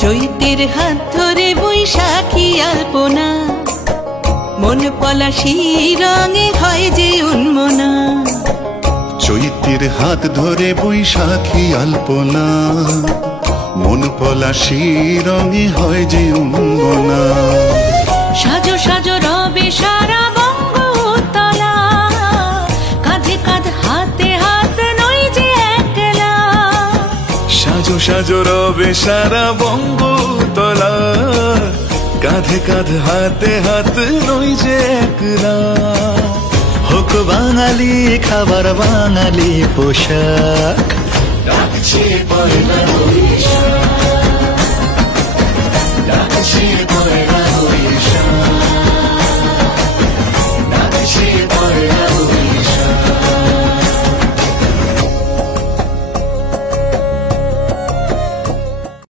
চৈতের হাত ধরে বৈশাখী আলপনা, মন পলাশী রঙে হয় যে উন্মনা। চৈতের হাত ধরে বৈশাখী আলপনা, মন পলাশী রঙে হয় যে উন্মনা। সাজো সাজো রবে সারা বঙ্গতলা, কাঁধে কাঁধ হাতে হাত নই যে একলা। সাজো সাজো রবে সারা বঙ্গতলা, কাঁধে কাঁধ হাতে হাত নই যে একলা। হোক বাঙালি খাবার বাঙালি পোশাক, ডাকছে পয়লা বৈশাখ।